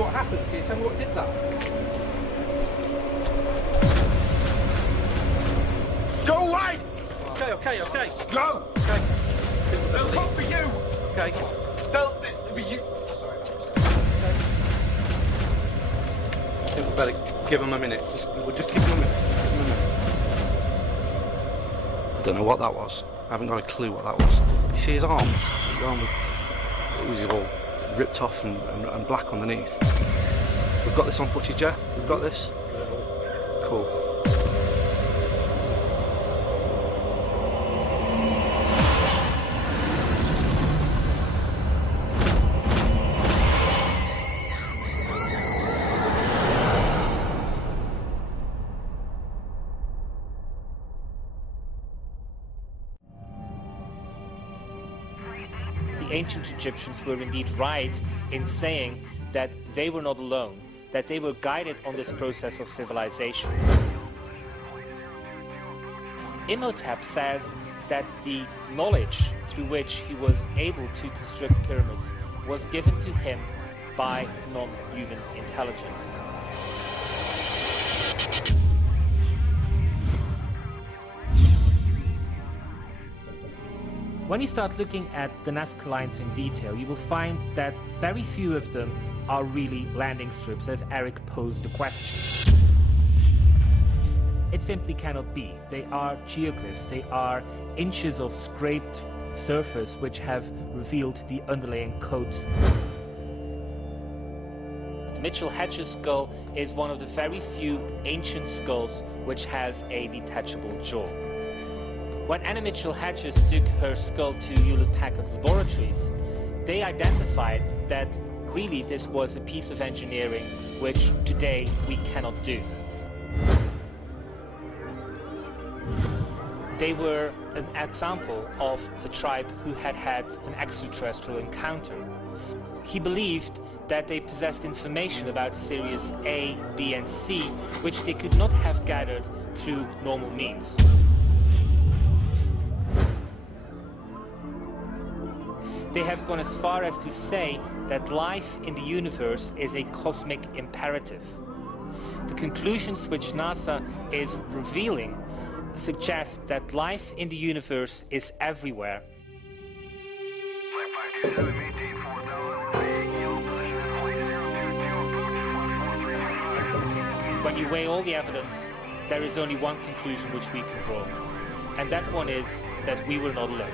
what happened? Can you tell me what did that? Go away! Okay. Go! Okay. They'll come for you! Okay. They'll be you. Sorry. I think we better give him a minute. We'll just give him a minute. I don't know what that was. I haven't got a clue what that was. You see his arm? His arm was all ripped off and black underneath. We've got this on footage, yeah? We've got this? Cool. The ancient Egyptians were indeed right in saying that they were not alone, that they were guided on this process of civilization. Imhotep says that the knowledge through which he was able to construct pyramids was given to him by non-human intelligences. When you start looking at the Nazca lines in detail, you will find that very few of them are really landing strips, as Eric posed the question. It simply cannot be. They are geoglyphs. They are inches of scraped surface which have revealed the underlying code. The Mitchell-Hedges skull is one of the very few ancient skulls which has a detachable jaw. When Anna Mitchell-Hedges took her skull to Hewlett-Packard Laboratories, they identified that really this was a piece of engineering which today we cannot do. They were an example of a tribe who had had an extraterrestrial encounter. He believed that they possessed information about Sirius A, B and C, which they could not have gathered through normal means. They have gone as far as to say that life in the universe is a cosmic imperative. The conclusions which NASA is revealing suggest that life in the universe is everywhere. When you weigh all the evidence, there is only one conclusion which we can draw, and that one is that we were not alone.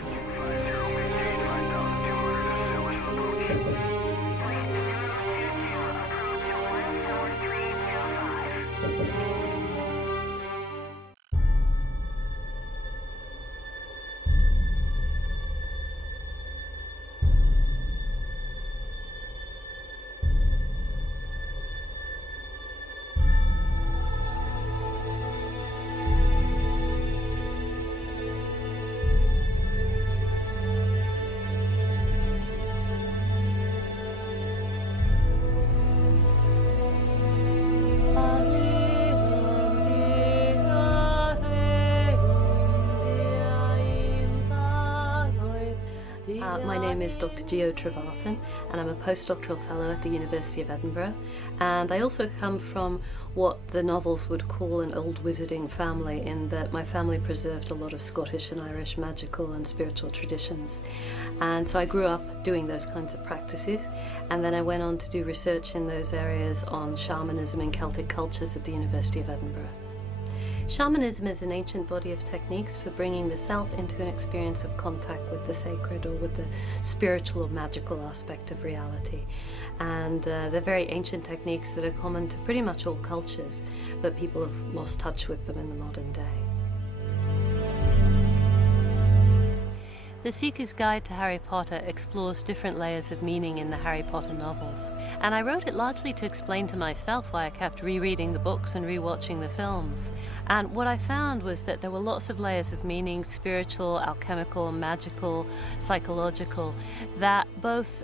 My name is Dr. Geo Trevathan, and I'm a postdoctoral fellow at the University of Edinburgh. And I also come from what the novels would call an old wizarding family, in that my family preserved a lot of Scottish and Irish magical and spiritual traditions. And so I grew up doing those kinds of practices, and then I went on to do research in those areas on shamanism and Celtic cultures at the University of Edinburgh. Shamanism is an ancient body of techniques for bringing the self into an experience of contact with the sacred or with the spiritual or magical aspect of reality. And they're very ancient techniques that are common to pretty much all cultures, but people have lost touch with them in the modern day. The Seeker's Guide to Harry Potter explores different layers of meaning in the Harry Potter novels. And I wrote it largely to explain to myself why I kept rereading the books and rewatching the films. And what I found was that there were lots of layers of meaning, spiritual, alchemical, magical, psychological, that both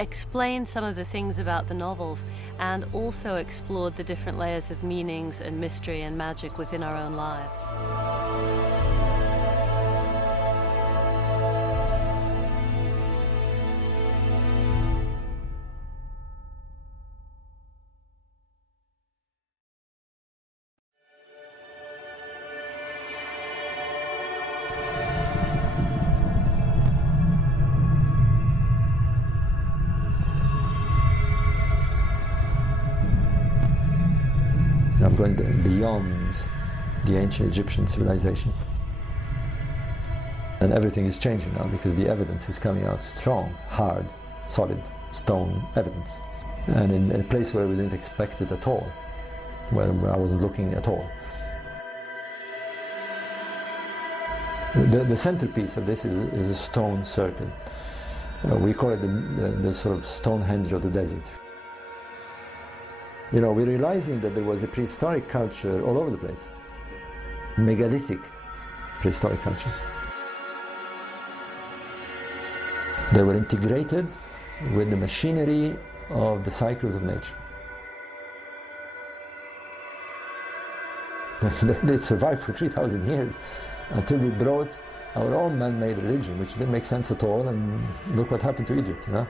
explained some of the things about the novels and also explored the different layers of meanings and mystery and magic within our own lives. I'm going beyond the ancient Egyptian civilization. And everything is changing now because the evidence is coming out strong, hard, solid, stone evidence. And in a place where we didn't expect it at all, where I wasn't looking at all. The centerpiece of this is a stone circle. We call it the sort of Stonehenge of the desert. You know, we're realizing that there was a prehistoric culture all over the place. Megalithic prehistoric culture. They were integrated with the machinery of the cycles of nature. They survived for 3,000 years until we brought our own man-made religion, which didn't make sense at all, and look what happened to Egypt, you know?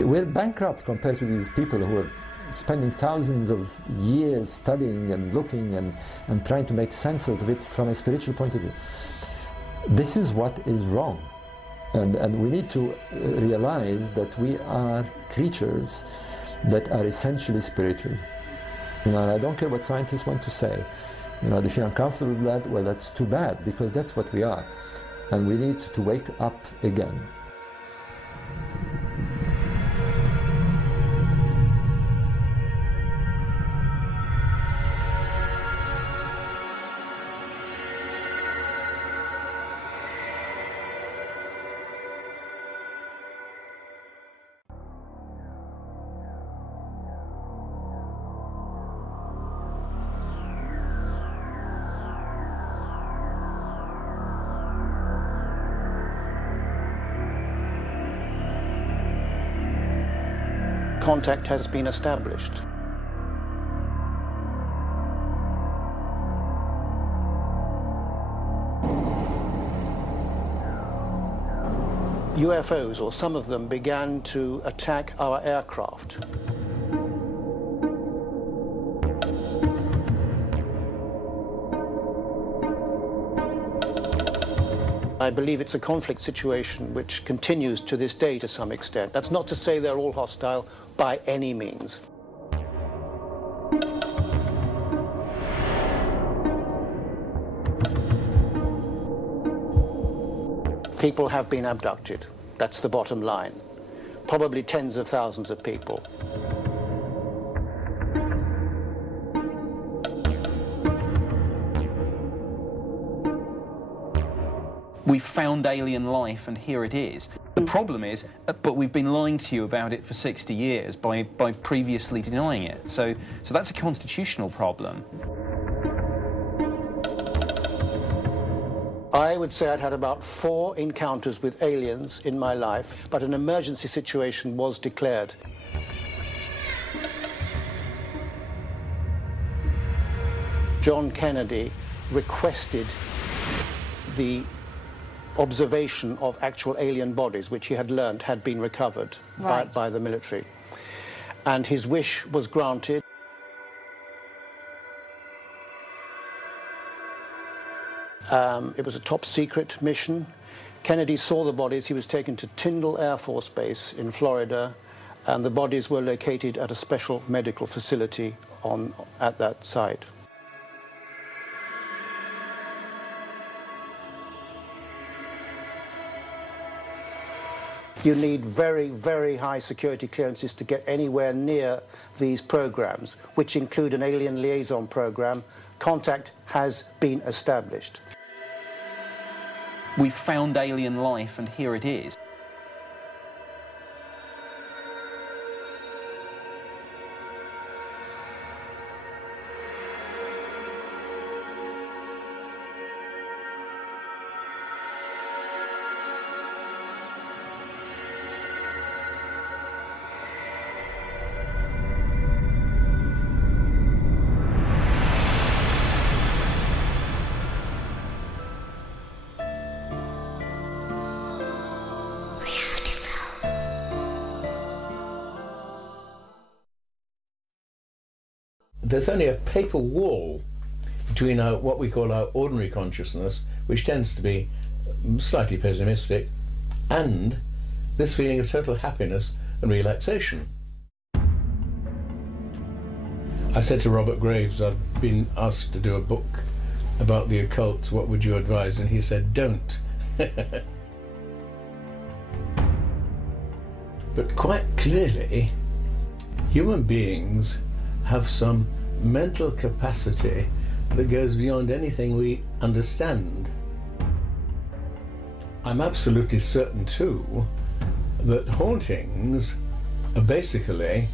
We're bankrupt compared to these people who are spending thousands of years studying and looking and trying to make sense out of it from a spiritual point of view. This is what is wrong. And we need to realize that we are creatures that are essentially spiritual. You know, and I don't care what scientists want to say. You know, they feel uncomfortable with that, well, that's too bad, because that's what we are. And we need to wake up again. Contact has been established. UFOs, or some of them, began to attack our aircraft. I believe it's a conflict situation which continues to this day to some extent. That's not to say they're all hostile by any means. People have been abducted. That's the bottom line. Probably tens of thousands of people. We've found alien life and here it is. The problem is, but we've been lying to you about it for 60 years by previously denying it. So that's a constitutional problem. I would say I'd had about 4 encounters with aliens in my life, but an emergency situation was declared. John Kennedy requested the observation of actual alien bodies, which he had learnt had been recovered by the military. And his wish was granted. It was a top secret mission. Kennedy saw the bodies. He was taken to Tyndall Air Force Base in Florida, and the bodies were located at a special medical facility at that site. You need very, very high security clearances to get anywhere near these programs, which include an alien liaison program. Contact has been established. We've found alien life and here it is. There's only a paper wall between what we call our ordinary consciousness, which tends to be slightly pessimistic, and this feeling of total happiness and relaxation. I said to Robert Graves, I've been asked to do a book about the occult, what would you advise? And he said, don't. But quite clearly, human beings have some mental capacity that goes beyond anything we understand. I'm absolutely certain too that hauntings are basically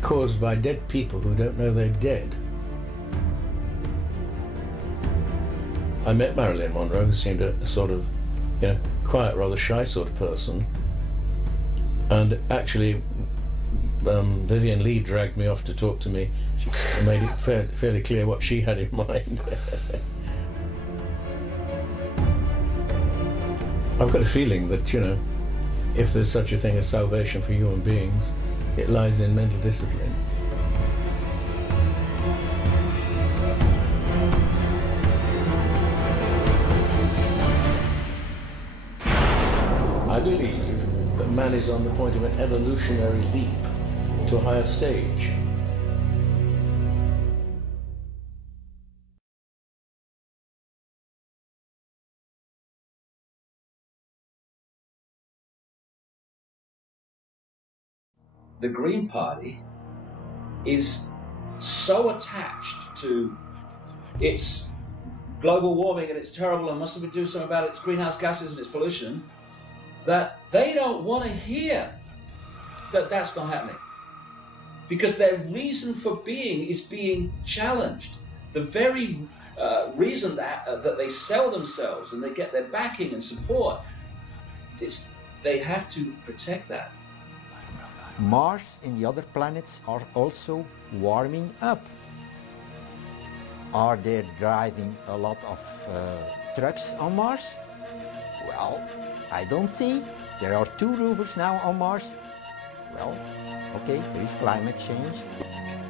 caused by dead people who don't know they're dead. I met Marilyn Monroe, who seemed a sort of, quiet, rather shy sort of person, and actually Vivian Lee dragged me off to talk to me. She made it fairly clear what she had in mind. I've got a feeling that, if there's such a thing as salvation for human beings, it lies in mental discipline. I believe that man is on the point of an evolutionary leap to a higher stage. The Green Party is so attached to its global warming and it's terrible and must we do something about its greenhouse gases and its pollution, that they don't want to hear that that's not happening. Because their reason for being is being challenged. The very reason that they sell themselves and they get their backing and support, they have to protect that. Mars and the other planets are also warming up. Are they driving a lot of trucks on Mars? Well, I don't see. There are 2 rovers now on Mars. Well, okay, there is climate change.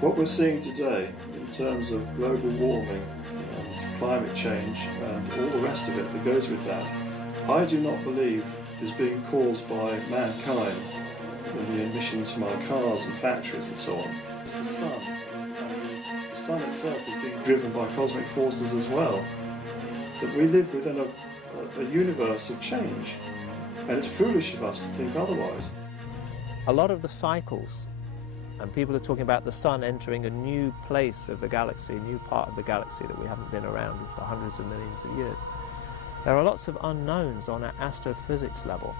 What we're seeing today in terms of global warming and climate change and all the rest of it that goes with that, I do not believe is being caused by mankind and the emissions from our cars and factories and so on. It's the sun. The sun itself is being driven by cosmic forces as well. That we live within a universe of change, and it's foolish of us to think otherwise. A lot of the cycles, and people are talking about the sun entering a new place of the galaxy, a new part of the galaxy that we haven't been around for hundreds of millions of years. There are lots of unknowns on an astrophysics level.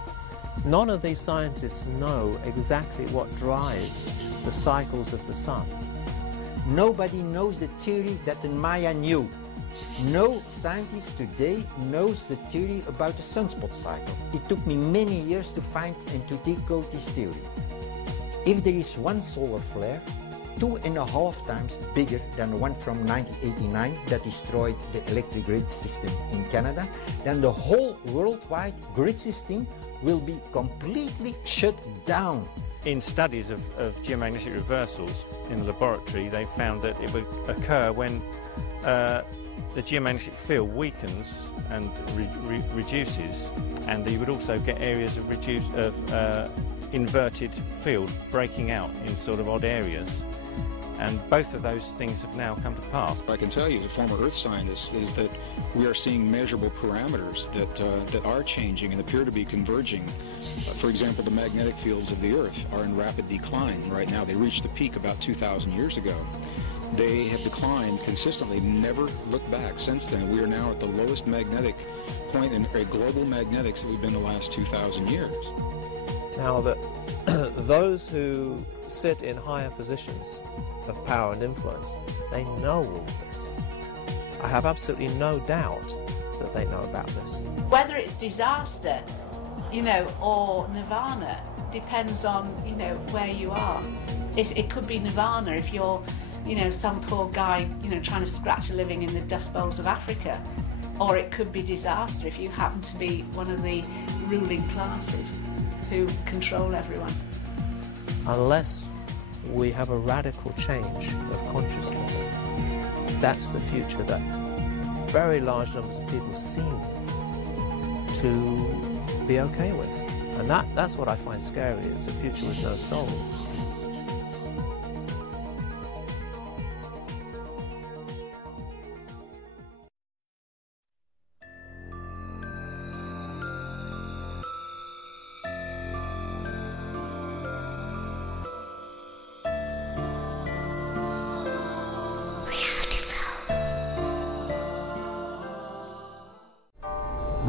None of these scientists know exactly what drives the cycles of the sun. Nobody knows the theory that the Maya knew. No scientist today knows the theory about the sunspot cycle. It took me many years to find and to decode this theory. If there is one solar flare, 2.5 times bigger than the one from 1989 that destroyed the electric grid system in Canada, then the whole worldwide grid system will be completely shut down. In studies of geomagnetic reversals in the laboratory, they found that it would occur when the geomagnetic field weakens and reduces, and you would also get areas of inverted field breaking out in sort of odd areas. And both of those things have now come to pass. I can tell you, a former Earth scientist, is that we are seeing measurable parameters that are changing and appear to be converging. For example, the magnetic fields of the Earth are in rapid decline right now. They reached a peak about 2,000 years ago. They have declined consistently, never looked back since then. We are now at the lowest magnetic point in global magnetics that we've been the last 2,000 years. Now that those who sit in higher positions of power and influence, they know all this. I have absolutely no doubt that they know about this. Whether it's disaster, or nirvana, depends on, where you are. If it could be nirvana if you're, some poor guy, trying to scratch a living in the dust bowls of Africa. Or it could be disaster if you happen to be one of the ruling classes who control everyone. Unless we have a radical change of consciousness, that's the future that very large numbers of people seem to be okay with. And that's what I find scary. It's a future with no soul.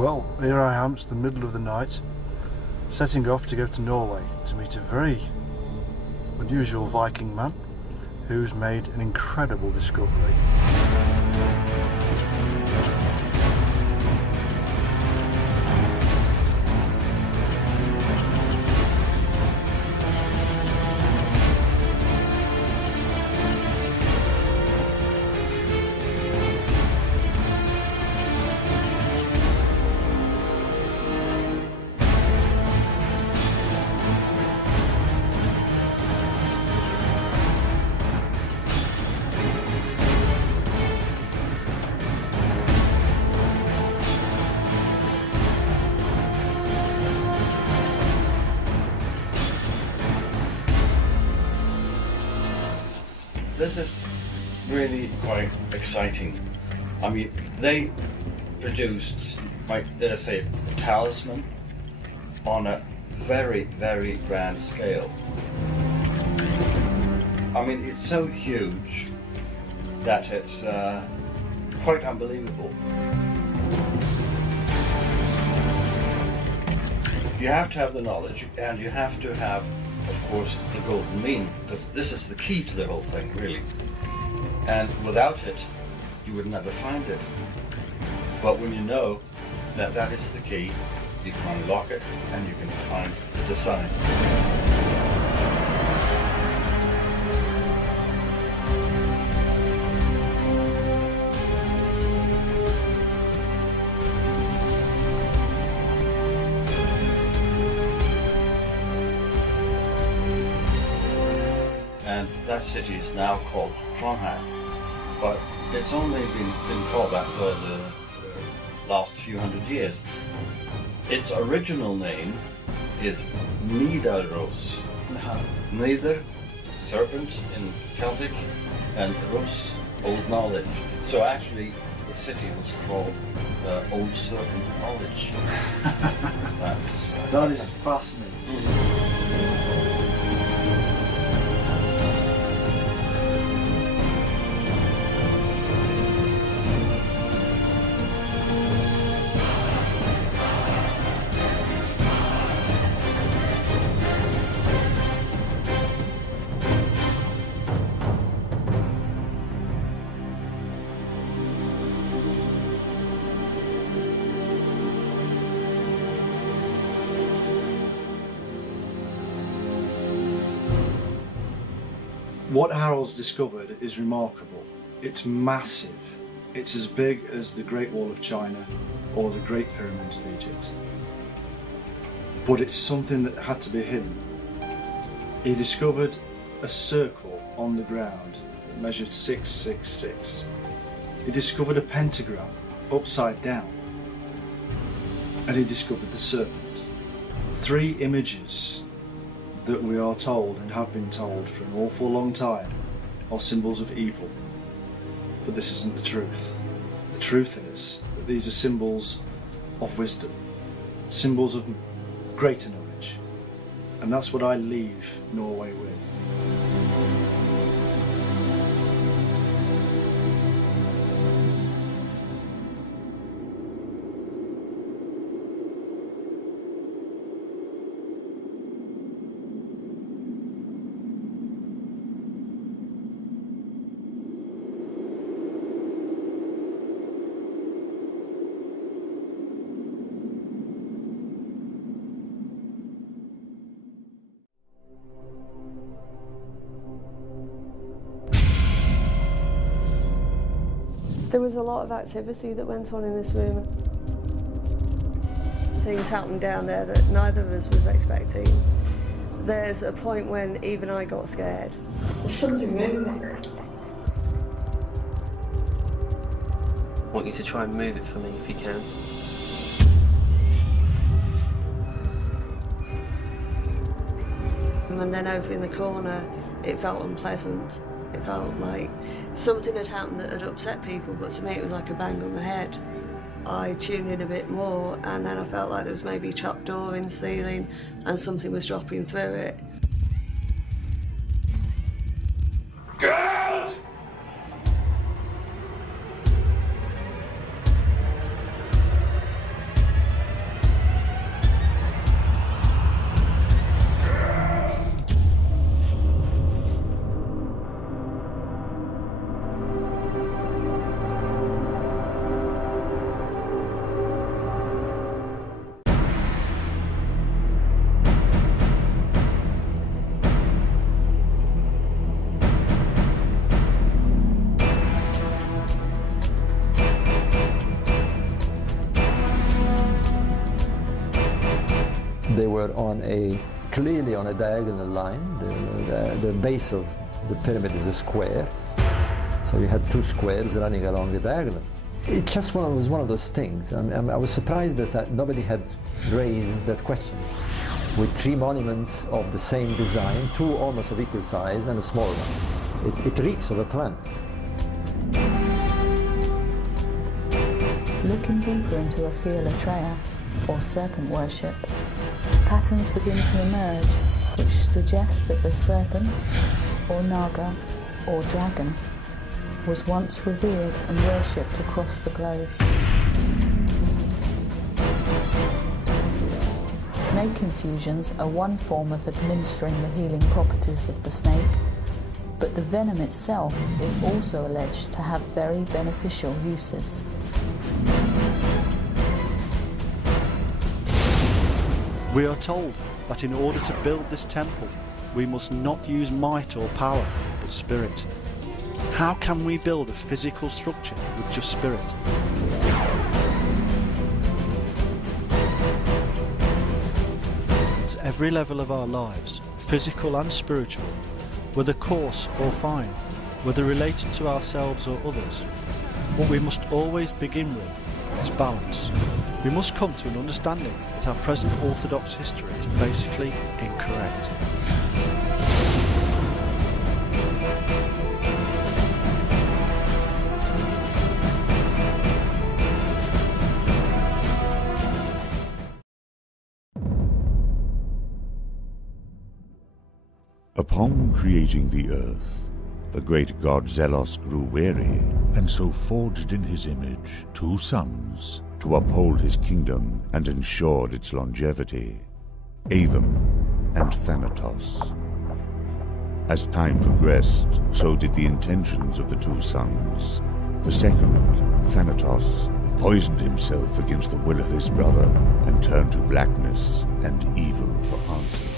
Well, here I am, it's the middle of the night, setting off to go to Norway to meet a very unusual Viking man who's made an incredible discovery. This is really quite exciting. I mean, they produced, like, let's say, a talisman on a very, very grand scale. I mean, it's so huge that it's quite unbelievable. You have to have the knowledge, and you have to have, of course, the golden mean, because this is the key to the whole thing, really. And without it, you would never find it. But when you know that that is the key, you can unlock it and you can find the design. And that city is now called Trondheim, but it's only been called that for the last few hundred years. Its original name is Nidaros. Nider, serpent in Celtic, and Ros, old knowledge. So actually, the city was called Old Serpent Knowledge. That is fascinating. What Harold's discovered is remarkable. It's massive. It's as big as the Great Wall of China or the Great Pyramids of Egypt. But it's something that had to be hidden. He discovered a circle on the ground that measured 666. He discovered a pentagram upside down. And he discovered the serpent. 3 images that we are told and have been told for an awful long time are symbols of evil. But this isn't the truth. The truth is that these are symbols of wisdom, symbols of greater knowledge. And that's what I leave Norway with. There was a lot of activity that went on in this room. Things happened down there that neither of us was expecting. There's a point when even I got scared. There's something moving. I want you to try and move it for me if you can. And then over in the corner, it felt unpleasant. It felt like something had happened that had upset people, but to me it was like a bang on the head. I tuned in a bit more, and then I felt like there was maybe a chopped door in the ceiling and something was dropping through it. God! were clearly on a diagonal line. The base of the pyramid is a square, so you had two squares running along the diagonal. It just was one of those things. I was surprised that nobody had raised that question. With three monuments of the same design, two almost of equal size and a small one. It reeks of a plan. Looking deeper into Ophir Latreia, or serpent worship, patterns begin to emerge which suggest that the serpent, or naga, or dragon, was once revered and worshipped across the globe. Snake infusions are one form of administering the healing properties of the snake, but the venom itself is also alleged to have very beneficial uses. We are told that in order to build this temple, we must not use might or power, but spirit. How can we build a physical structure with just spirit? At every level of our lives, physical and spiritual, whether coarse or fine, whether related to ourselves or others, what we must always begin with is balance. We must come to an understanding that our present orthodox history is basically incorrect. Upon creating the earth, the great god Zelos grew weary, and so forged in his image two sons to uphold his kingdom and ensure its longevity, Avum and Thanatos. As time progressed, so did the intentions of the two sons. The second, Thanatos, poisoned himself against the will of his brother and turned to blackness and evil for answers.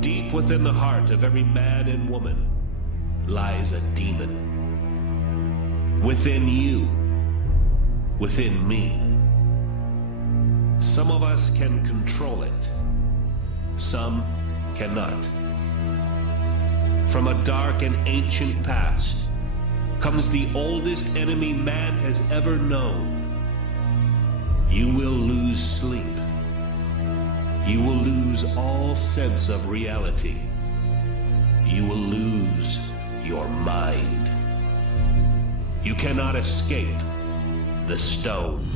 Deep within the heart of every man and woman lies a demon. Within you, within me. Some of us can control it, some cannot. From a dark and ancient past comes the oldest enemy man has ever known. You will lose sleep. You will lose all sense of reality. You will lose your mind. You cannot escape the stone.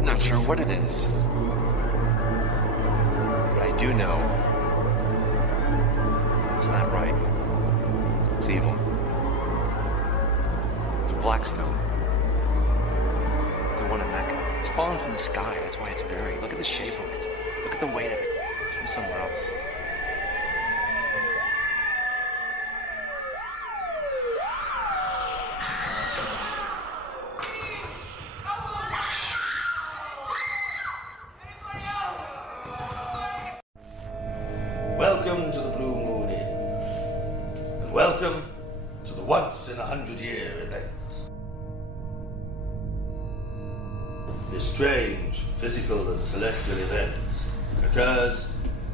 I'm not sure what it is. But I do know it's not right. It's evil. It's a black stone. The one in Mecca. It's fallen from the sky. That's why it's buried. Look at the shape of it. Look at the weight of it. It's from somewhere else. Welcome to the Blue Moon Inn. And welcome to the once-in-a-100-year event. This strange physical and celestial event occurs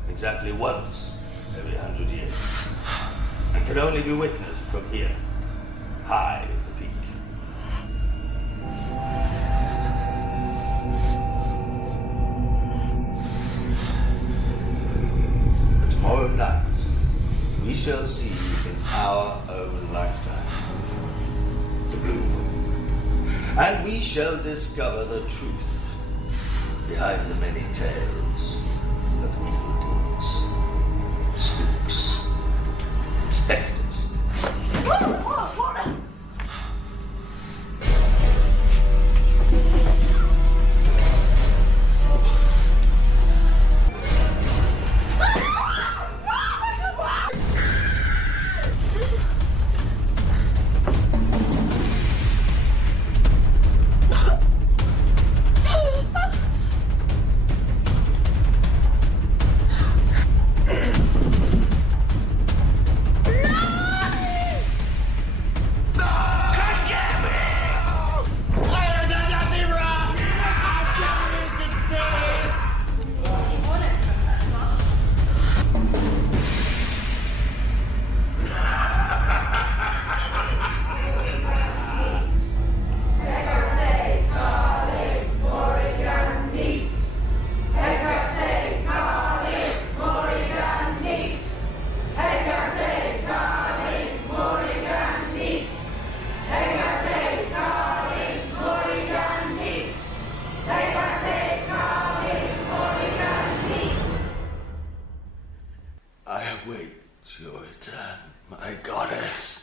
exactly once every 100 years and can only be witnessed from here, high at the peak. But tomorrow night, we shall see in our own lifetime the blue moon. And we shall discover the truth behind the many tales of evil deeds, spooks, specters. I await your return, my goddess.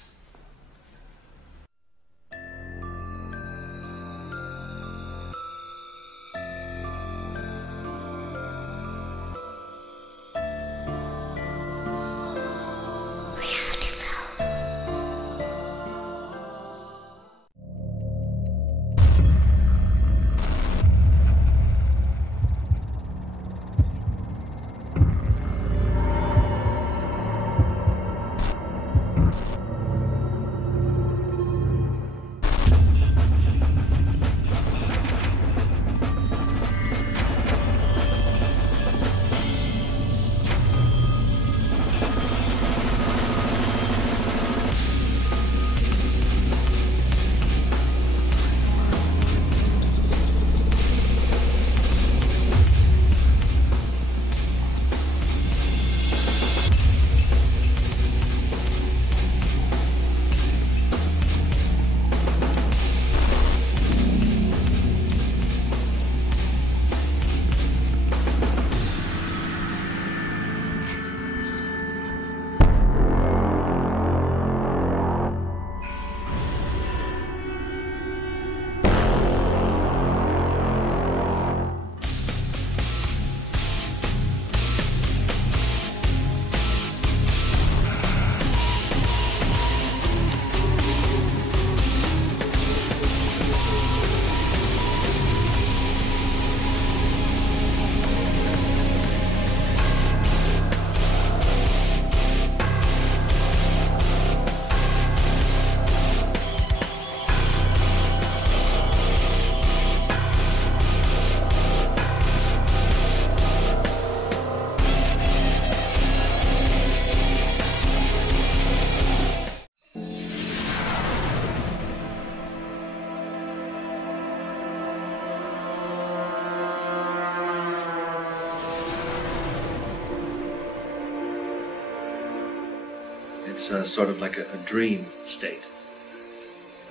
It's sort of like a dream state.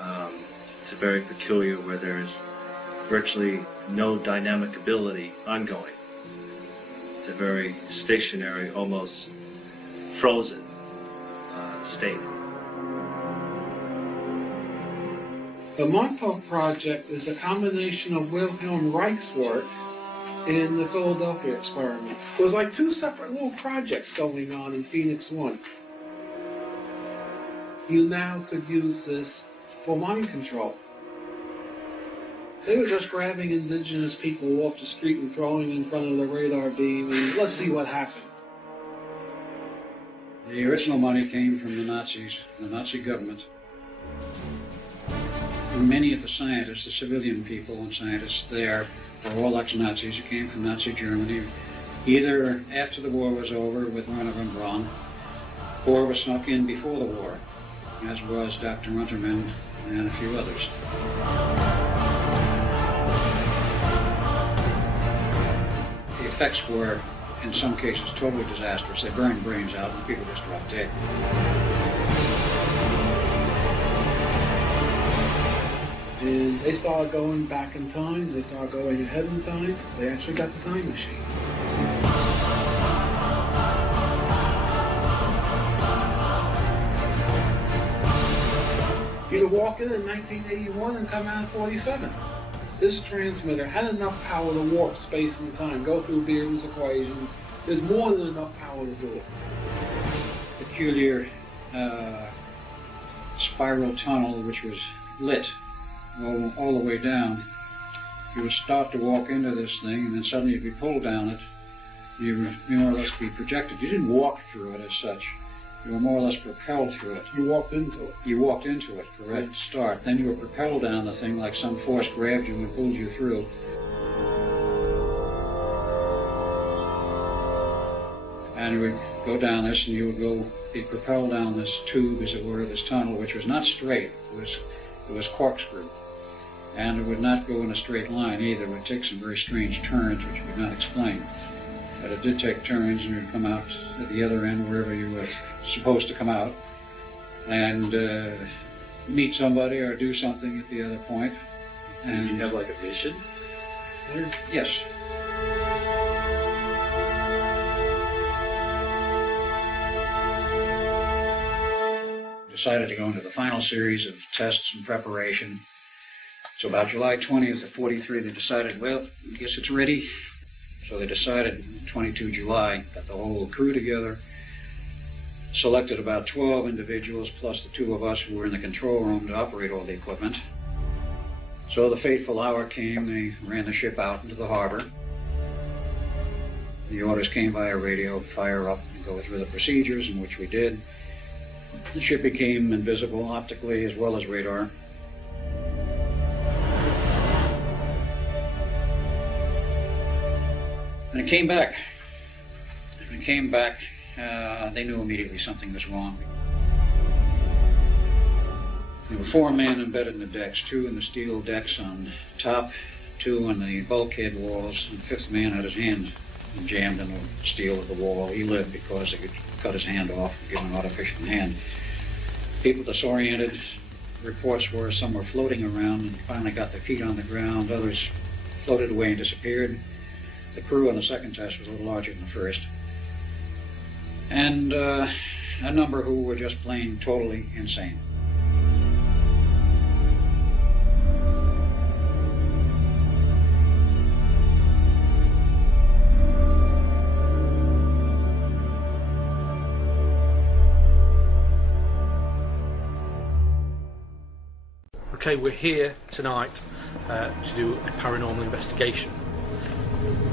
It's very peculiar where there is virtually no dynamic ability ongoing. It's a very stationary, almost frozen state. The Montauk Project is a combination of Wilhelm Reich's work and the Philadelphia experiment. It was like two separate little projects going on in Phoenix 1. You now could use this for mind control. They were just grabbing indigenous people off the street and throwing them in front of the radar beam and let's see what happens. The original money came from the Nazis, the Nazi government. Many of the scientists, the civilian people and scientists there, were all ex-Nazis who came from Nazi Germany, either after the war was over with Werner von Braun, or were snuck in before the war, as was Dr. Unterman and a few others. The effects were, in some cases, totally disastrous. They burned brains out and people just dropped dead. And they started going back in time, they started going ahead in time, they actually got the time machine. You could walk in 1981 and come out in 47. This transmitter had enough power to warp space and time, go through Beerden's equations. There's more than enough power to do it. Peculiar spiral tunnel which was lit all the way down. You would start to walk into this thing, and then suddenly you'd be pulled down it. You would more or less be projected. You didn't walk through it as such. You were more or less propelled through it. You walked into it. You walked into it, correct, start. Then you were propelled down the thing like some force grabbed you and pulled you through. And you would go down this, and you would be propelled down this tube, as it were, this tunnel, which was not straight. It was corkscrew. And it would not go in a straight line either. It would take some very strange turns, which we could not explain. But it did take turns, and you would come out at the other end, wherever you were supposed to come out, and meet somebody or do something at the other point. And did you have like a vision? Yes. Decided to go into the final series of tests and preparation. So about July 20th of 43, they decided, well, I guess it's ready. So they decided 22 July, got the whole crew together, selected about 12 individuals plus the two of us who were in the control room to operate all the equipment. So the fateful hour came, they ran the ship out into the harbor. The orders came via radio, fire up and go through the procedures, in which we did. The ship became invisible optically as well as radar. And it came back. When it came back, they knew immediately something was wrong. There were 4 men embedded in the decks, 2 in the steel decks on top, 2 on the bulkhead walls, and the 5th man had his hand jammed in the steel of the wall. He lived because they could cut his hand off and give him an artificial hand. People disoriented. Reports were some were floating around and finally got their feet on the ground. Others floated away and disappeared. The crew on the second test was a little larger than the first. And a number who were just plain totally insane. Okay, we're here tonight to do a paranormal investigation.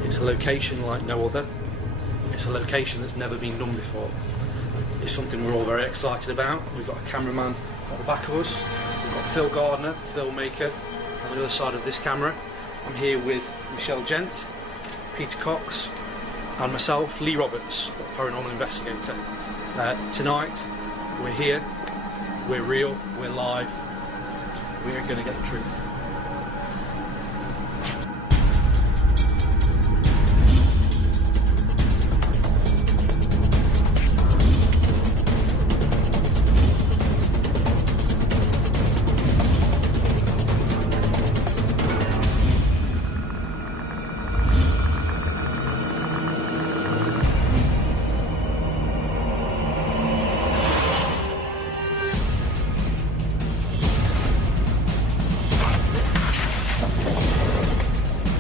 It's a location like no other. It's a location that's never been done before. It's something we're all very excited about. We've got a cameraman at the back of us. We've got Phil Gardner, the filmmaker, on the other side of this camera. I'm here with Michelle Gent, Peter Cox, and myself, Lee Roberts, the paranormal investigator. Tonight, we're here, we're real, we're live, we're going to get the truth.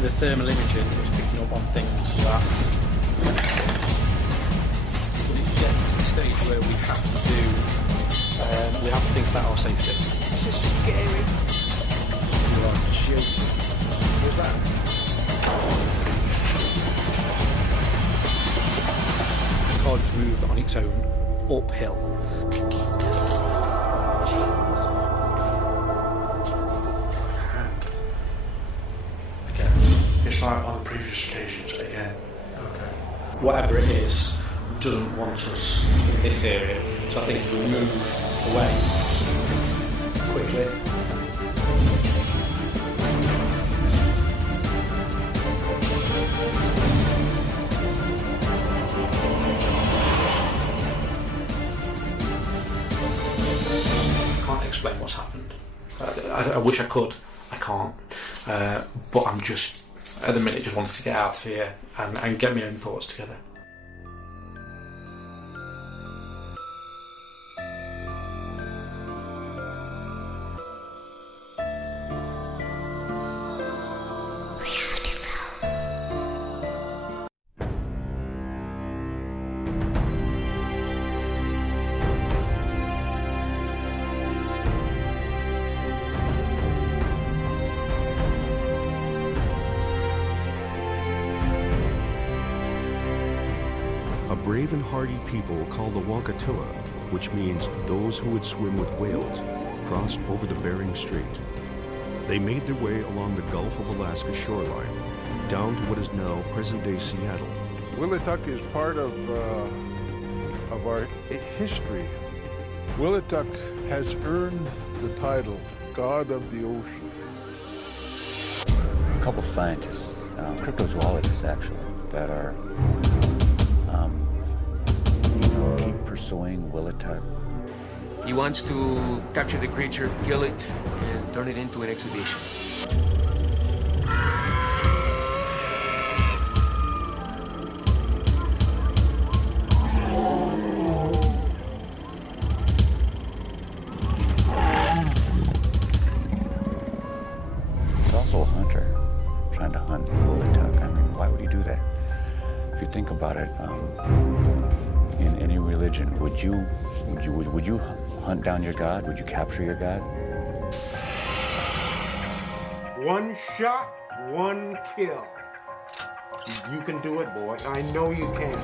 the thermal imaging that was picking up on things that we get to the stage where we have to think about our safety. This is scary. You are joking. What was that? The car just moved on its own uphill. It's like on the previous occasions again. Okay. Whatever it is, doesn't want us in this area. So I think if we move away quickly. I can't explain what's happened. I wish I could. I can't. But I'm just, at the minute, just wants to get out of here and get my own thoughts together. Brave and hardy people called the Wankatilla, which means those who would swim with whales, crossed over the Bering Strait. They made their way along the Gulf of Alaska shoreline, down to what is now present-day Seattle. Willituck is part of our history. Willituck has earned the title God of the Ocean. A couple scientists, cryptozoologists actually, that are keep pursuing Willituck. He wants to capture the creature, kill it, and turn it into an exhibition. He's also a hunter, trying to hunt Willituck. I mean, why would he do that? If you think about it, in any religion, would you hunt down your God? Would you capture your God? One shot, one kill. You can do it, boy. I know you can.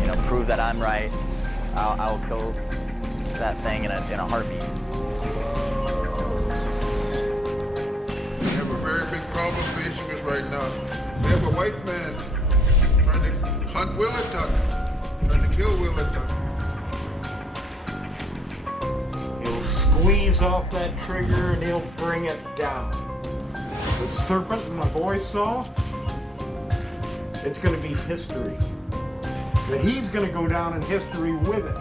You know, prove that I'm right. I'll kill that thing in a heartbeat. We have a very big problem facing us right now. We have a white man trying to hunt Willituck. Trying to kill Willituck. He'll squeeze off that trigger and he'll bring it down. The serpent my boy saw, it's going to be history. But he's going to go down in history with it.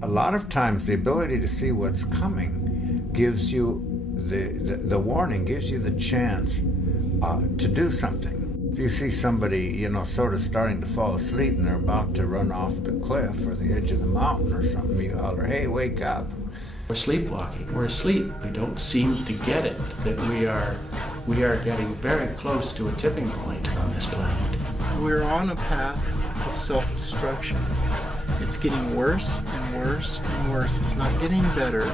A lot of times the ability to see what's coming gives you the warning, gives you the chance to do something. If you see somebody, you know, sort of starting to fall asleep and they're about to run off the cliff or the edge of the mountain or something, you holler, hey, wake up. We're sleepwalking. We're asleep. We don't seem to get it, that we are getting very close to a tipping point on this planet. We're on a path of self-destruction. It's getting worse and worse and worse. It's not getting better.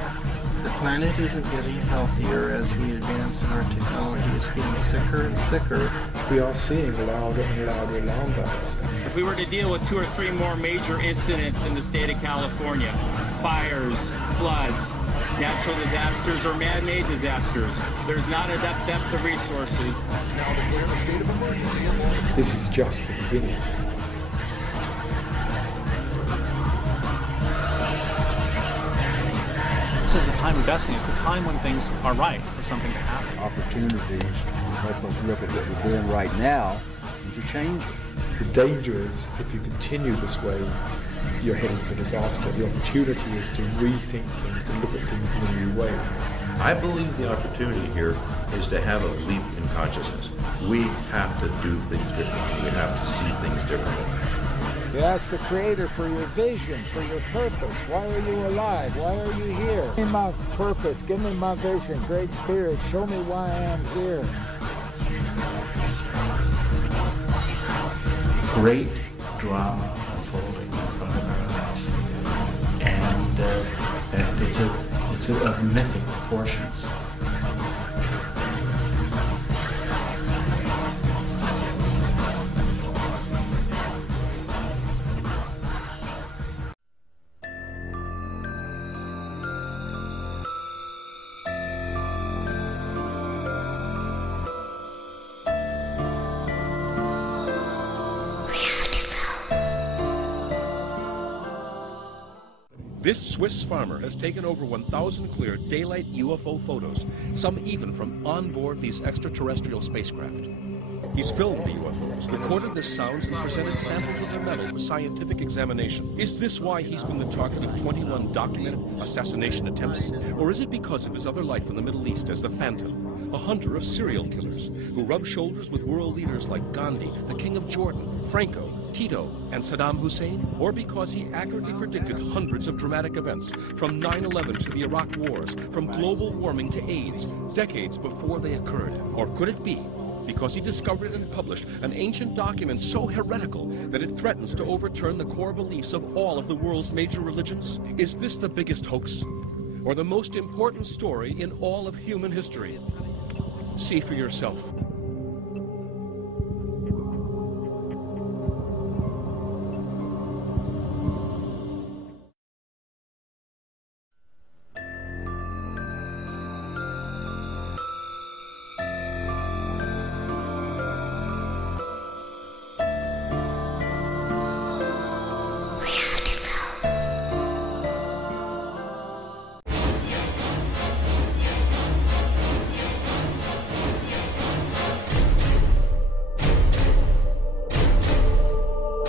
The planet isn't getting healthier as we advance in our technology. It's getting sicker and sicker. We are seeing louder and louder alarm bells. If we were to deal with 2 or 3 more major incidents in the state of California, fires, floods, natural disasters, or man-made disasters, there's not enough depth of resources. Now declare a state of emergency. This is just the beginning. This is the time of destiny. It's the time when things are right for something to happen. Opportunities help us look at what we're doing right now and to change it. The danger is, if you continue this way, you're heading for disaster. The opportunity is to rethink things, to look at things in a new way. I believe the opportunity here is to have a leap in consciousness. We have to do things differently. We have to see things differently. You ask the Creator for your vision, for your purpose. Why are you alive? Why are you here? Give me my purpose. Give me my vision. Great Spirit, show me why I am here. Great drama unfolding from the paradise, and it's of mythic proportions. This Swiss farmer has taken over 1,000 clear daylight UFO photos, some even from on board these extraterrestrial spacecraft. He's filmed the UFOs, recorded their sounds, and presented samples of their metal for scientific examination. Is this why he's been the target of 21 documented assassination attempts? Or is it because of his other life in the Middle East as the Phantom, a hunter of serial killers who rubbed shoulders with world leaders like Gandhi, the King of Jordan, Franco, Tito, and Saddam Hussein? Or because he accurately predicted hundreds of dramatic events, from 9/11 to the Iraq wars, from global warming to AIDS, decades before they occurred? Or could it be because he discovered and published an ancient document so heretical that it threatens to overturn the core beliefs of all of the world's major religions? Is this the biggest hoax, or the most important story in all of human history? See for yourself.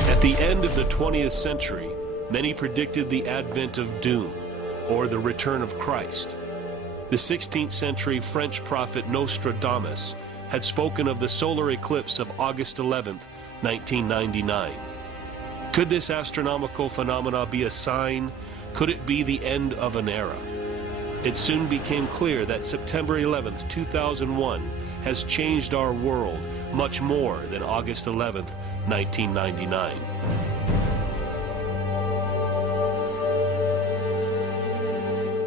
At the end of the 20th century, many predicted the advent of doom, or the return of Christ. The 16th century French prophet Nostradamus had spoken of the solar eclipse of August 11th, 1999. Could this astronomical phenomena be a sign? Could it be the end of an era? It soon became clear that September 11th, 2001 has changed our world much more than August 11th, 1999.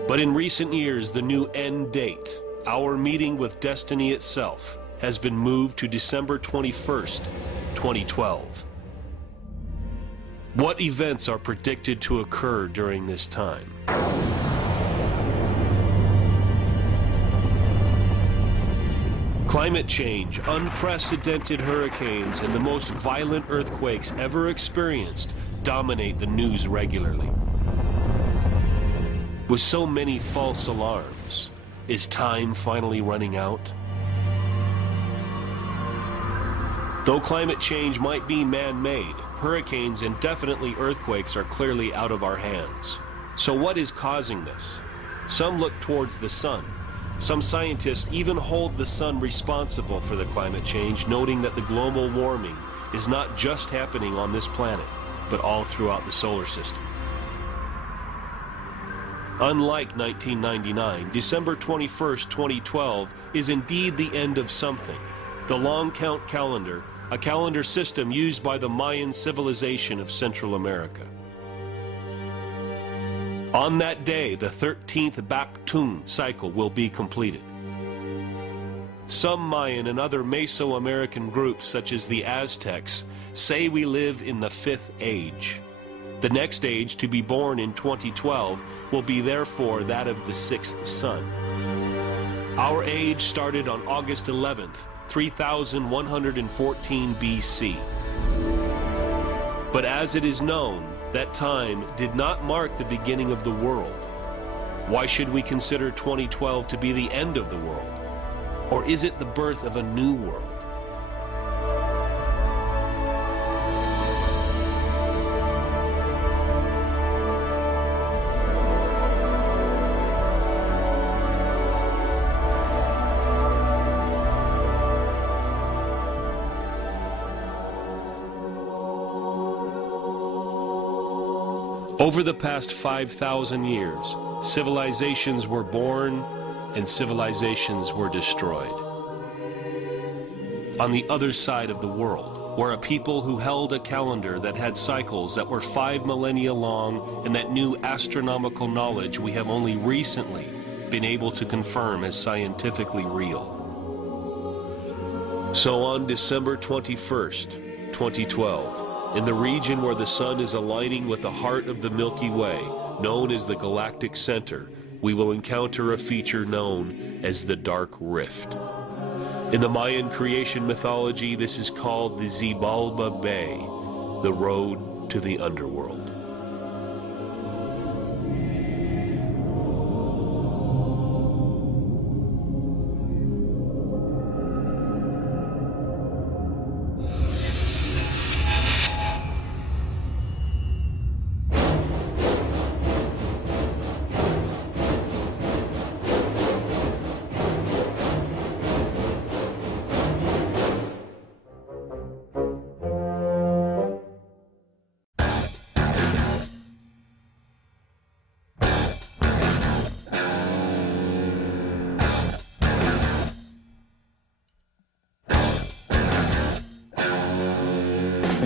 But in recent years, the new end date, our meeting with destiny itself, has been moved to December 21st, 2012. What events are predicted to occur during this time? Climate change, unprecedented hurricanes, and the most violent earthquakes ever experienced dominate the news regularly. With so many false alarms, is time finally running out? Though climate change might be man-made, hurricanes and definitely earthquakes are clearly out of our hands. So what is causing this? Some look towards the sun. Some scientists even hold the sun responsible for the climate change, noting that the global warming is not just happening on this planet, but all throughout the solar system. Unlike 1999, December 21st, 2012 is indeed the end of something. The long count calendar, a calendar system used by the Mayan civilization of Central America. On that day, the 13th Baktun cycle will be completed. Some Mayan and other Mesoamerican groups, such as the Aztecs, say we live in the 5th age. The next age, to be born in 2012, will be therefore that of the 6th sun. Our age started on August 11th, 3114 BC. But as it is known, that time did not mark the beginning of the world. Why should we consider 2012 to be the end of the world? Or is it the birth of a new world? Over the past 5,000 years, civilizations were born and civilizations were destroyed. On the other side of the world were a people who held a calendar that had cycles that were 5 millennia long and that knew astronomical knowledge we have only recently been able to confirm as scientifically real. So on December 21st, 2012, in the region where the sun is aligning with the heart of the Milky Way, known as the galactic center, we will encounter a feature known as the Dark Rift. In the Mayan creation mythology, this is called the Xibalba Bay, the road to the underworld.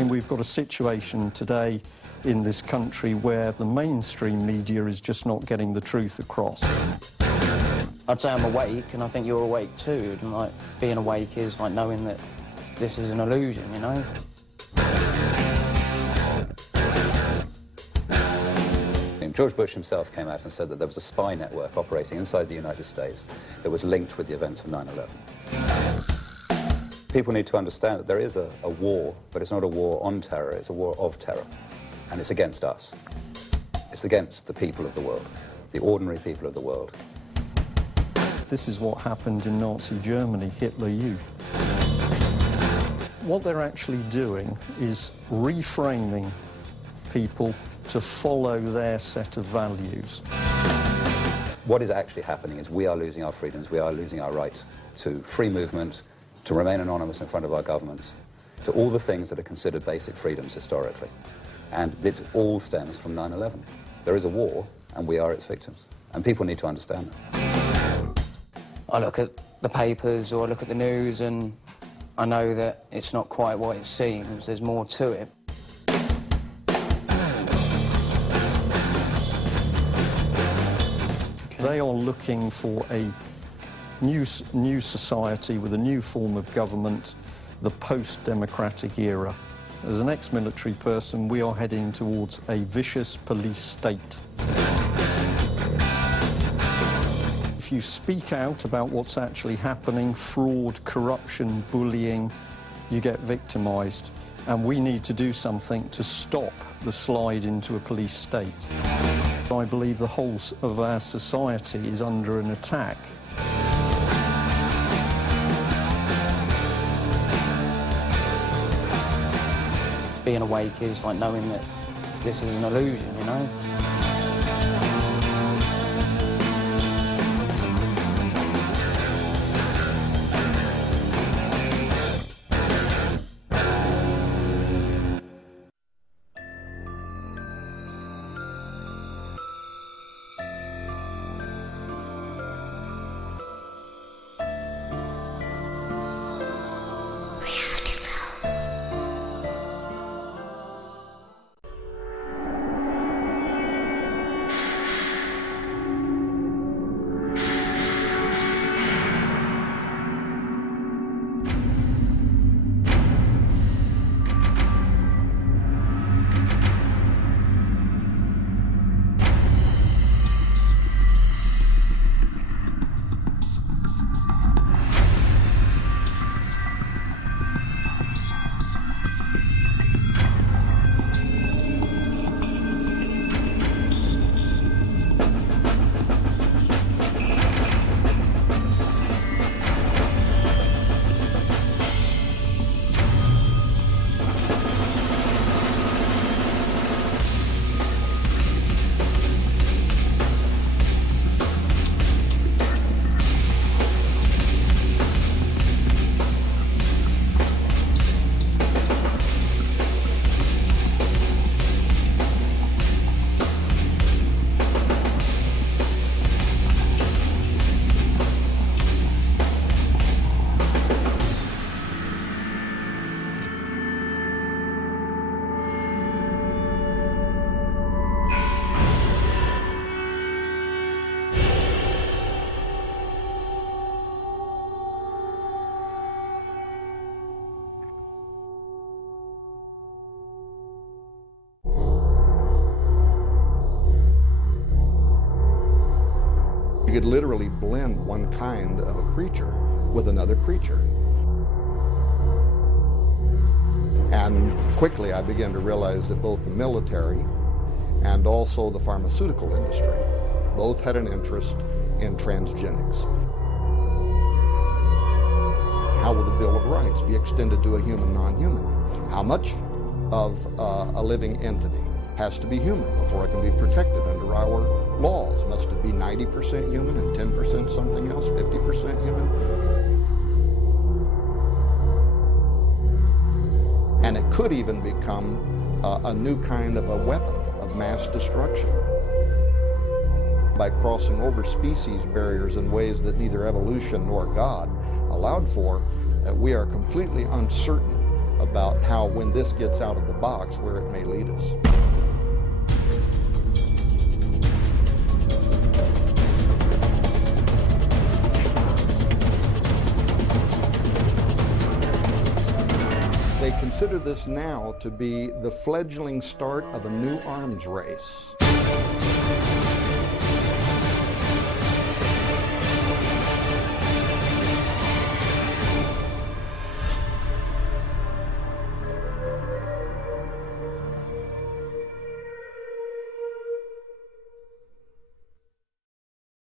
We've got a situation today in this country where the mainstream media is just not getting the truth across. I'd say I'm awake, and I think you're awake too. And like, being awake is like knowing that this is an illusion, you know? George Bush himself came out and said that there was a spy network operating inside the United States that was linked with the events of 9/11. People need to understand that there is a war, but it's not a war on terror, it's a war of terror. And it's against us. It's against the people of the world, the ordinary people of the world. This is what happened in Nazi Germany, Hitler Youth. What they're actually doing is reframing people to follow their set of values. What is actually happening is we are losing our freedoms, we are losing our right to free movement, to remain anonymous in front of our governments, to all the things that are considered basic freedoms historically. And it all stems from 9/11. There is a war, and we are its victims. And people need to understand that. I look at the papers or I look at the news and I know that it's not quite what it seems. There's more to it. They are looking for a new society with a new form of government, the post-democratic era. As an ex-military person, we are heading towards a vicious police state. If you speak out about what's actually happening, fraud, corruption, bullying, you get victimized. And we need to do something to stop the slide into a police state. I believe the whole of our society is under an attack. Being awake is like knowing that this is an illusion, you know? You could literally blend one kind of a creature with another creature. And quickly I began to realize that both the military and also the pharmaceutical industry both had an interest in transgenics. How will the Bill of Rights be extended to a human, non-human? How much of a living entity has to be human before it can be protected under our laws? Must it be 90% human and 10% something else, 50% human? And it could even become a new kind of a weapon of mass destruction. By crossing over species barriers in ways that neither evolution nor God allowed for, we are completely uncertain about how, when this gets out of the box, where it may lead us. They consider this now to be the fledgling start of a new arms race.